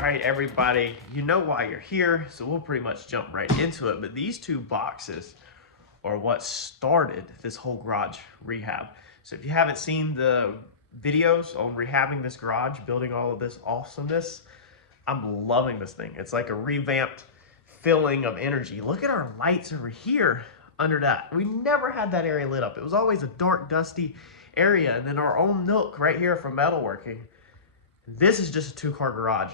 All right, everybody, you know why you're here, so we'll pretty much jump right into it. But these two boxes are what started this whole garage rehab. So if you haven't seen the videos on rehabbing this garage, building all of this awesomeness, I'm loving this thing. It's like a revamped filling of energy. Look at our lights over here under that. We never had that area lit up. It was always a dark, dusty area. And then our own nook right here for metalworking. This is just a two-car garage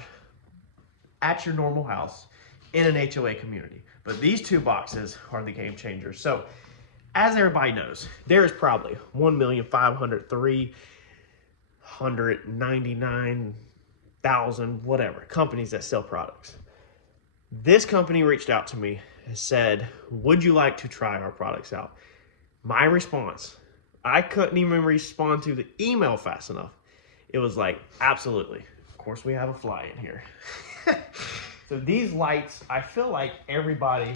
at your normal house in an HOA community. But these two boxes are the game changers. So as everybody knows, there is probably 1,503,199,000 whatever companies that sell products. This company reached out to me and said, would you like to try our products out? My response, I couldn't even respond to the email fast enough. It was like, absolutely. Of course, we have a fly in here. So these lights, I feel like everybody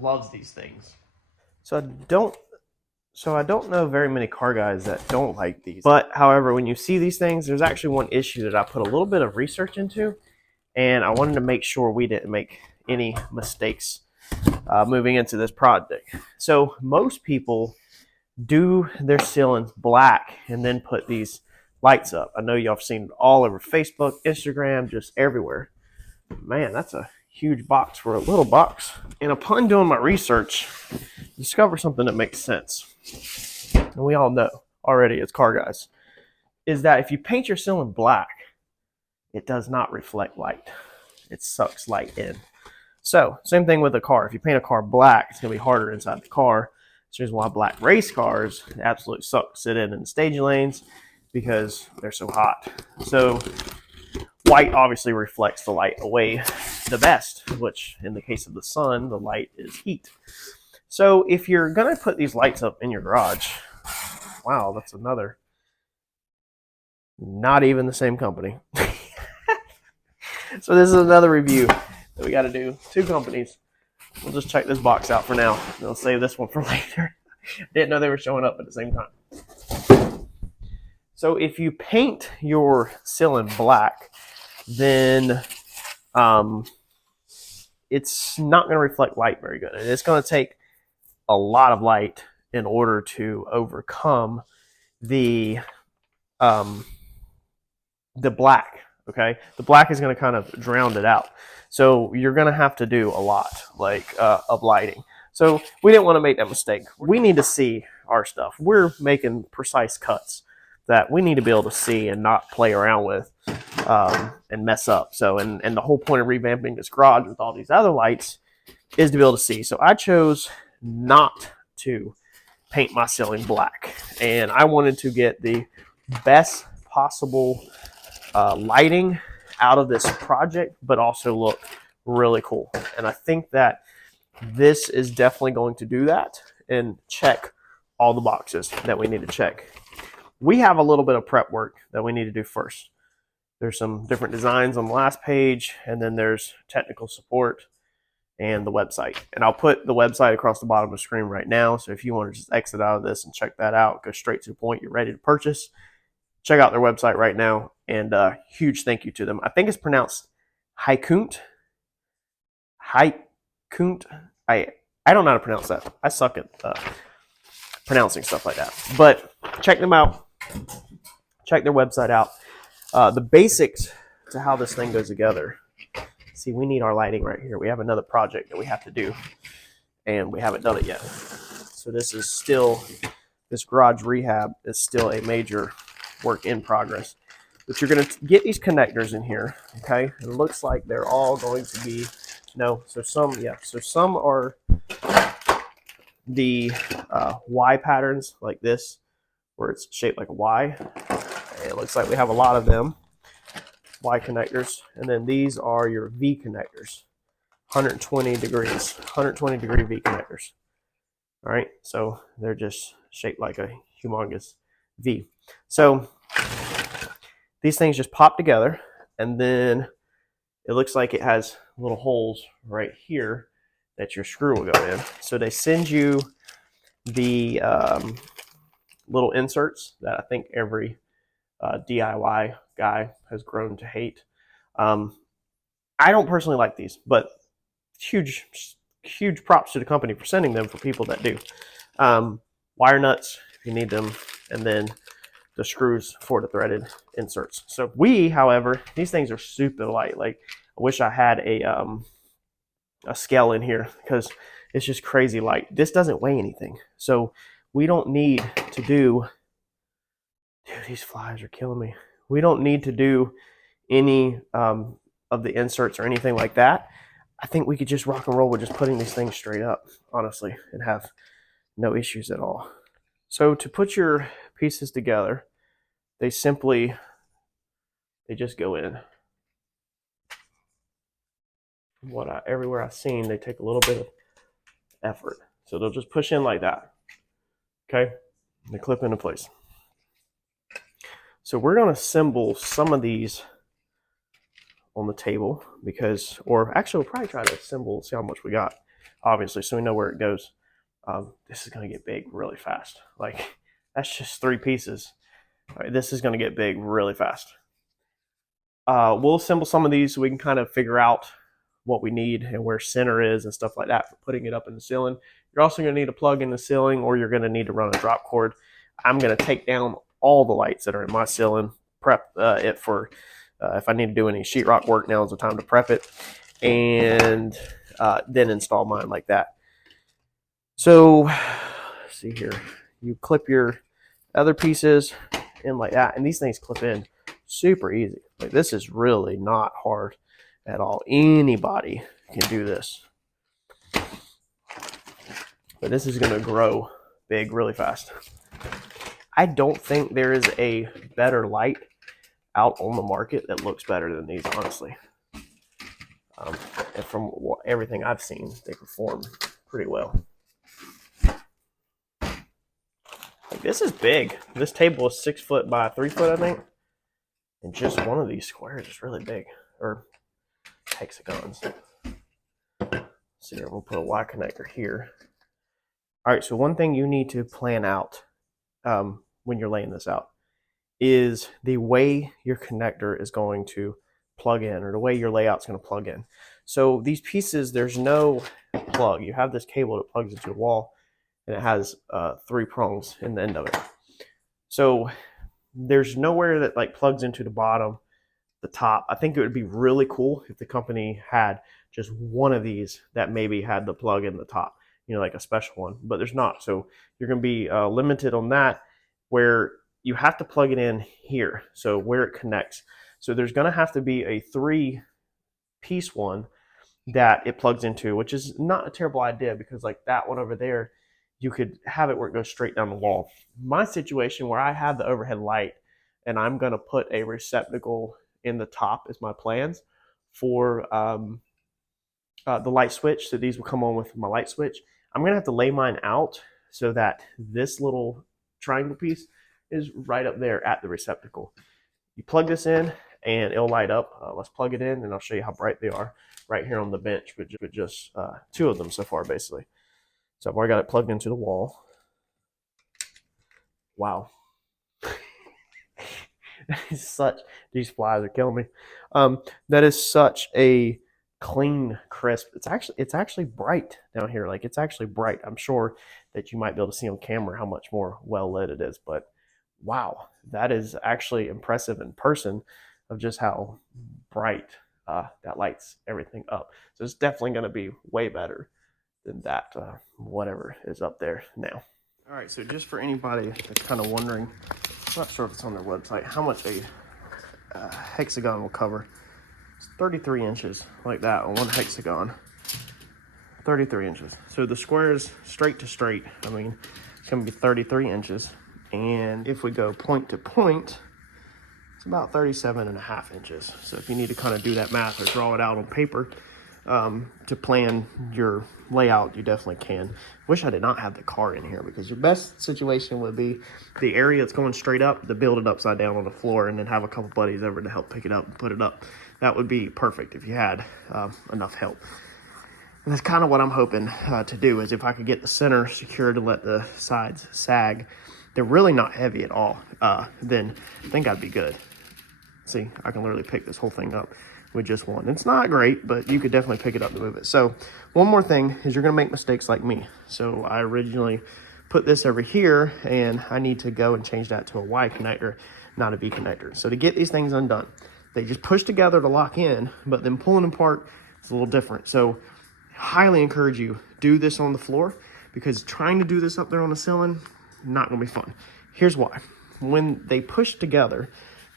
loves these things. So I don't know very many car guys that don't like these. But however, when you see these things, there's actually one issue that I put a little bit of research into, and I wanted to make sure we didn't make any mistakes moving into this project. So most people do their ceilings black and then put these lights up. I know y'all have seen it all over Facebook, Instagram, just everywhere. Man, that's a huge box for a little box. And upon doing my research, discover something that makes sense. And we all know already as car guys, is that if you paint your ceiling black, it does not reflect light. It sucks light in. So, same thing with a car. If you paint a car black, it's going to be harder inside the car. That's the reason why black race cars absolutely suck to sit in the staging lanes, because they're so hot. So white obviously reflects the light away the best, which in the case of the sun, the light is heat. So if you're going to put these lights up in your garage, wow, that's another, not even the same company. So this is another review that we got to do. Two companies. We'll just check this box out for now. We'll save this one for later. Didn't know they were showing up at the same time. So if you paint your ceiling black, then it's not going to reflect light very good. And it's going to take a lot of light in order to overcome the black. Okay, the black is going to kind of drown it out. So you're going to have to do a lot of lighting. So we didn't want to make that mistake. We need to see our stuff. We're making precise cuts that we need to be able to see and not play around with and mess up. So, and the whole point of revamping this garage with all these other lights is to be able to see. So I chose not to paint my ceiling black, and I wanted to get the best possible lighting out of this project, but also look really cool. And I think that this is definitely going to do that and check all the boxes that we need to check. We have a little bit of prep work that we need to do first. There's some different designs on the last page, and then there's technical support and the website. And I'll put the website across the bottom of the screen right now. So if you want to just exit out of this and check that out, go straight to the point, you're ready to purchase, check out their website right now. And huge thank you to them. I think it's pronounced Hykoont. Hykoont. I don't know how to pronounce that. I suck at pronouncing stuff like that. But check them out. Check their website out. The basics to how this thing goes together. See, we need our lighting right here. We have another project that we have to do, and we haven't done it yet. So this garage rehab is still a major work in progress. But you're going to get these connectors in here, okay? It looks like they're all going to be, so some are the Y patterns like this, where it's shaped like a Y. It looks like we have a lot of them, Y connectors. And then these are your V connectors, 120 degree V connectors. All right, so they're just shaped like a humongous V. So these things just pop together, and then it looks like it has little holes right here that your screw will go in. So they send you the little inserts that I think every DIY guy has grown to hate. I don't personally like these, but huge props to the company for sending them for people that do. Wire nuts if you need them, and then the screws for the threaded inserts. So however, these things are super light. Like, I wish I had a scale in here because it's just crazy light. This doesn't weigh anything, so we don't need to do. Dude, these flies are killing me. We don't need to do any of the inserts or anything like that. I think we could just rock and roll with just putting these things straight up, honestly, and have no issues at all. So to put your pieces together, they just go in. Everywhere I've seen, they take a little bit of effort. So they'll just push in like that. Okay? And they clip into place. So we're going to assemble some of these on the table or actually we'll probably try to assemble, see how much we got, obviously, so we know where it goes. This is going to get big really fast. Like, that's just 3 pieces. All right, this is going to get big really fast. We'll assemble some of these so we can kind of figure out what we need and where center is and stuff like that for putting it up in the ceiling. You're also going to need a plug in the ceiling, or you're going to need to run a drop cord. I'm going to take down all the lights that are in my ceiling, prep it for if I need to do any sheetrock work. Now is the time to prep it, and then install mine like that. So let's see here. You clip your other pieces in like that, and these things clip in super easy. Like, this is really not hard at all. Anybody can do this. But this is going to grow big really fast. I don't think there is a better light out on the market that looks better than these, honestly. And from everything I've seen, they perform pretty well. Like, this is big. This table is 6 foot by 3 foot, I think. And just one of these squares is really big, or hexagons. So here, we'll put a Y connector here. All right, so one thing you need to plan out when you're laying this out is the way your connector is going to plug in, or the way your layout's going to plug in. So these pieces, there's no plug. You have this cable that plugs into the wall, and it has 3 prongs in the end of it. So there's nowhere that like plugs into the bottom, the top. I think it would be really cool if the company had just one of these that maybe had the plug in the top, you know, like a special one, but there's not. So you're going to be limited on that, where you have to plug it in here, so where it connects. So there's going to have to be a 3-piece one that it plugs into, which is not a terrible idea, because like that one over there, you could have it where it goes straight down the wall. My situation where I have the overhead light and I'm going to put a receptacle in the top is my plans for the light switch. So these will come on with my light switch. I'm going to have to lay mine out so that this little triangle piece is right up there at the receptacle. You plug this in and it'll light up. Let's plug it in and I'll show you how bright they are right here on the bench with just 2 of them so far, basically. So I've already got it plugged into the wall. Wow. That is these flies are killing me. That is such a clean, crisp. It's actually bright down here. Like, it's actually bright. I'm sure that you might be able to see on camera how much more well lit it is, but wow, that is actually impressive in person of just how bright that lights everything up. So it's definitely going to be way better than that whatever is up there now. All right, so just for anybody that's kind of wondering, I'm not sure if it's on their website, how much a hexagon will cover. It's 33 inches like that on one hexagon. 33 inches. So the squares straight to straight, I mean, it's going to be 33 inches. And if we go point to point, it's about 37.5 inches. So if you need to kind of do that math or draw it out on paper to plan your layout, you definitely can. Wish I did not have the car in here, because your best situation would be the area that's going straight up, to build it upside down on the floor and then have a couple buddies over to help pick it up and put it up. That would be perfect if you had enough help. And that's kind of what I'm hoping to do, is if I could get the center secured and let the sides sag, they're really not heavy at all, then I think I'd be good. See, I can literally pick this whole thing up with just one. It's not great, but you could definitely pick it up to move it. So one more thing is you're gonna make mistakes like me. So I originally put this over here, and I need to go and change that to a Y connector, not a V connector. So to get these things undone, they just push together to lock in, but then pulling apart is a little different. So highly encourage you, do this on the floor, because trying to do this up there on the ceiling, not gonna be fun. Here's why. When they push together,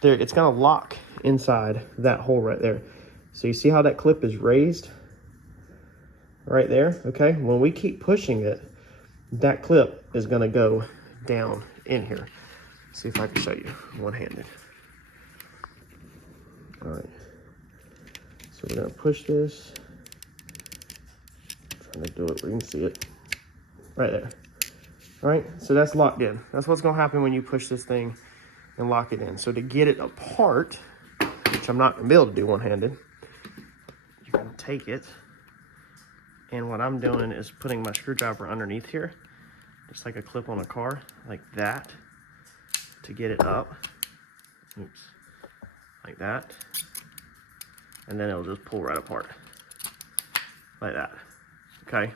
it's gonna lock inside that hole right there. So you see how that clip is raised right there? Okay, when we keep pushing it, that clip is gonna go down in here. See if I can show you one-handed. All right, so we're gonna push this. Trying to do it where you can see it right there. All right, so that's locked in. That's what's gonna happen when you push this thing and lock it in. So to get it apart, which I'm not gonna be able to do one-handed, you can take it, and what I'm doing is putting my screwdriver underneath here, just like a clip on a car, like that, to get it up. Oops, like that. And then it'll just pull right apart, like that, okay?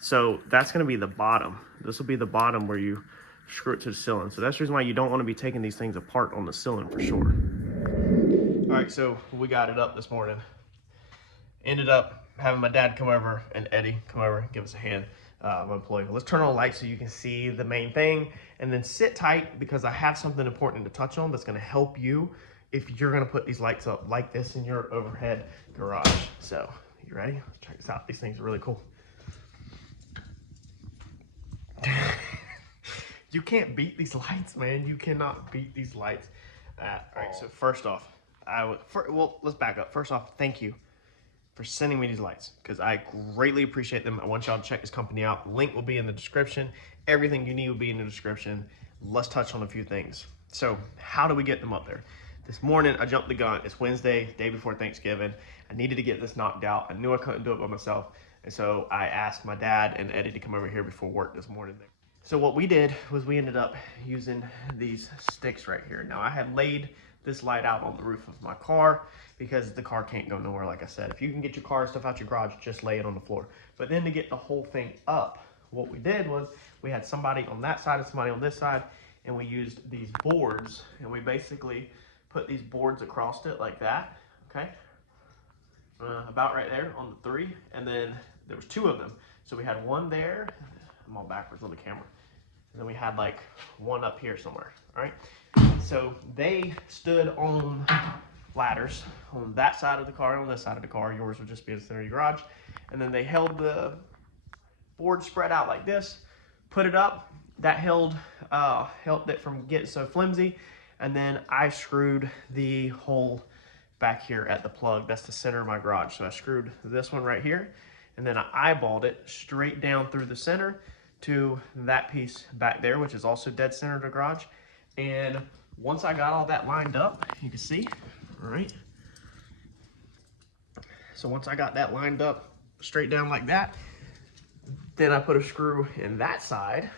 So that's gonna be the bottom. This will be the bottom where you screw it to the ceiling. So that's the reason why you don't wanna be taking these things apart on the ceiling for sure. All right, so we got it up this morning. Ended up having my dad come over and Eddie come over and give us a hand, my employee. Let's turn on the light so you can see the main thing, and then sit tight because I have something important to touch on that's gonna help you if you're gonna put these lights up like this in your overhead garage. So, you ready? Check this out. These things are really cool. You can't beat these lights, man. You cannot beat these lights at all. All right, so first off, well, let's back up. First off, thank you for sending me these lights, because I greatly appreciate them. I want y'all to check this company out. Link will be in the description. Everything you need will be in the description. Let's touch on a few things. So how do we get them up there? This morning, I jumped the gun. It's Wednesday, day before Thanksgiving. I needed to get this knocked out. I knew I couldn't do it by myself. And so I asked my dad and Eddie to come over here before work this morning. So what we did was we ended up using these sticks right here. Now I had laid this light out on the roof of my car because the car can't go nowhere, like I said. If you can get your car stuff out your garage, just lay it on the floor. But then to get the whole thing up, what we did was we had somebody on that side and somebody on this side, and we used these boards, and we basically put these boards across it like that, okay? About right there on the 3, and then there was 2 of them. So we had one there, I'm all backwards on the camera, and then we had like one up here somewhere, all right? So they stood on ladders on that side of the car and on this side of the car. Yours would just be in the center of your garage. And then they held the board spread out like this, put it up. That helped it from getting so flimsy. And then I screwed the hole back here at the plug. That's the center of my garage. So I screwed this one right here, and then I eyeballed it straight down through the center to that piece back there, which is also dead center of the garage. And once I got all that lined up, you can see, all right? So once I got that lined up straight down like that, then I put a screw in that side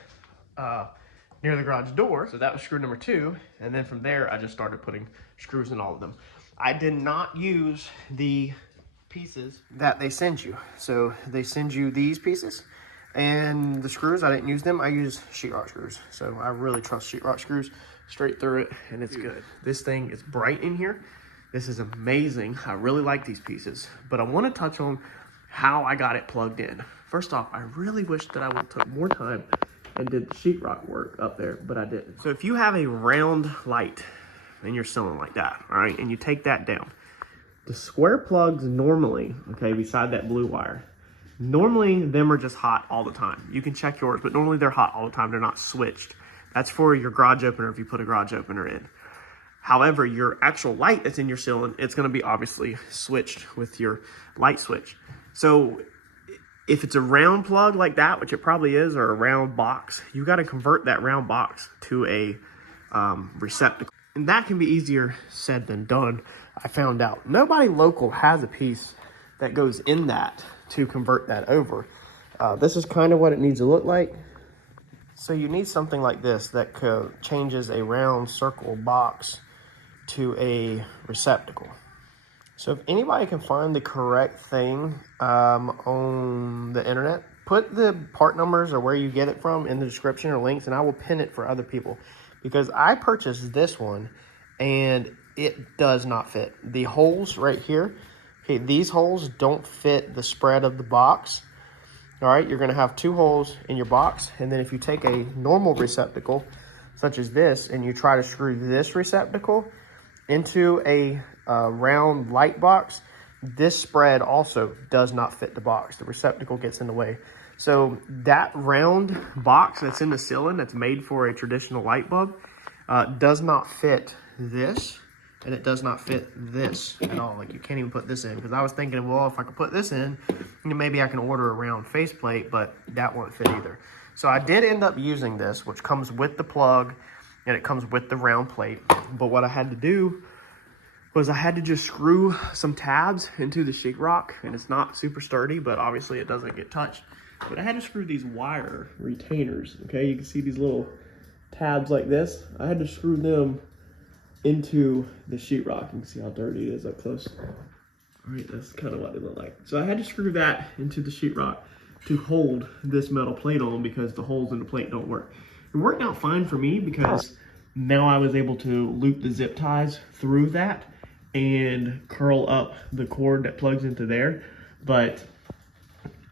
near the garage door. So that was screw number 2. And then from there, I just started putting screws in all of them. I did not use the pieces that they send you. So they send you these pieces, and the screws, I didn't use them. I use sheetrock screws. So I really trust sheetrock screws, straight through it, and it's good. This thing is bright in here. This is amazing. I really like these pieces, but I want to touch on how I got it plugged in. First off, I really wish that I would have took more time and did the sheetrock work up there, but I didn't. So if you have a round light in your ceiling like that, all right, and you take that down, the square plugs normally, okay, beside that blue wire, normally them are just hot all the time. You can check yours, but normally they're hot all the time. They're not switched. That's for your garage opener if you put a garage opener in. However, your actual light that's in your ceiling, it's gonna be obviously switched with your light switch. So if it's a round plug like that, which it probably is, or a round box, you gotta convert that round box to a receptacle. And that can be easier said than done, I found out. Nobody local has a piece that goes in that to convert that over. This is kind of what it needs to look like. So you need something like this that changes a round circle box to a receptacle. So if anybody can find the correct thing on the internet, put the part numbers or where you get it from in the description or links, and I will pin it for other people. Because I purchased this one and it does not fit. The holes right here, okay, these holes don't fit the spread of the box. All right, you're gonna have 2 holes in your box, and then if you take a normal receptacle, such as this, and you try to screw this receptacle into a round light box, this spread also does not fit the box. The receptacle gets in the way. So that round box that's in the ceiling that's made for a traditional light bulb does not fit this, and it does not fit this at all. Like, you can't even put this in, because I was thinking, well, if I could put this in, maybe I can order a round faceplate, but that won't fit either. So I did end up using this, which comes with the plug and it comes with the round plate. But what I had to do was I had to just screw some tabs into the sheetrock, and it's not super sturdy, but obviously it doesn't get touched. But I had to screw these wire retainers, okay? You can see these little tabs like this. I had to screw them into the sheetrock. You can see how dirty it is up close. All right, that's kind of what it looked like. So I had to screw that into the sheetrock to hold this metal plate on, because the holes in the plate don't work. It worked out fine for me, because now I was able to loop the zip ties through that and curl up the cord that plugs into there. But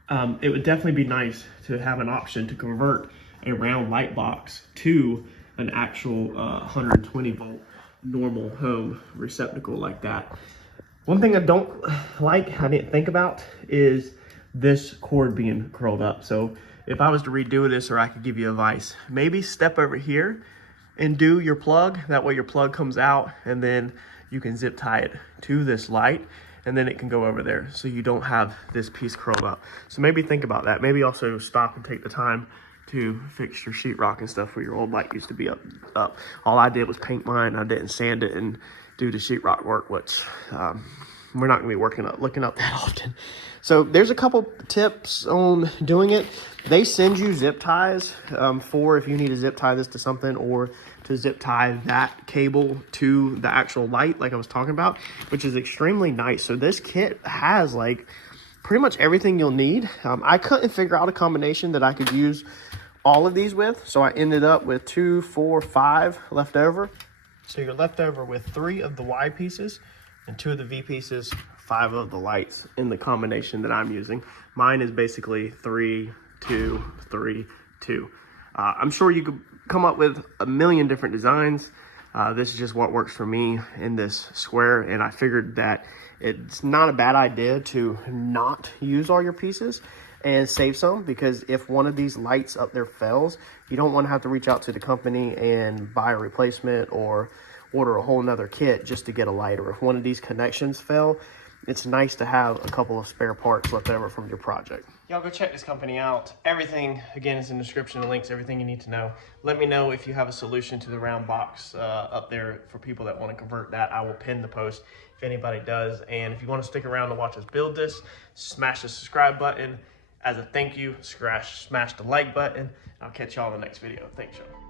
it would definitely be nice to have an option to convert a round light box to an actual 120 volt normal home receptacle like that. One thing I don't like, I didn't think about, is this cord being curled up. So if I was to redo this, or I could give you advice, maybe step over here and do your plug. That way your plug comes out, and then you can zip tie it to this light, and then it can go over there, so you don't have this piece curled up. So maybe think about that. Maybe also stop and take the time to fix your sheetrock and stuff where your old light used to be up. All I did was paint mine. I didn't sand it and do the sheetrock work, which we're not gonna be looking up that often. So there's a couple tips on doing it. They send you zip ties for if you need to zip tie this to something, or to zip tie that cable to the actual light like I was talking about, which is extremely nice. So this kit has like pretty much everything you'll need. I couldn't figure out a combination that I could use all of these with, so I ended up with 2, 4, 5 left over. So you're left over with 3 of the Y pieces and 2 of the V pieces, 5 of the lights in the combination that I'm using. Mine is basically 3, 2, 3, 2. I'm sure you could come up with a million different designs. This is just what works for me in this square, and I figured that it's not a bad idea to not use all your pieces and save some, because if one of these lights up there fails, you don't want to have to reach out to the company and buy a replacement or order a whole nother kit just to get a light. Or if one of these connections fail, it's nice to have a couple of spare parts left over from your project. Y'all go check this company out. Everything, again, is in the description, the links, everything you need to know. Let me know if you have a solution to the round box up there for people that want to convert that. I will pin the post if anybody does. And if you want to stick around to watch us build this, smash the subscribe button. As a thank you, smash the like button. I'll catch y'all in the next video. Thanks, y'all.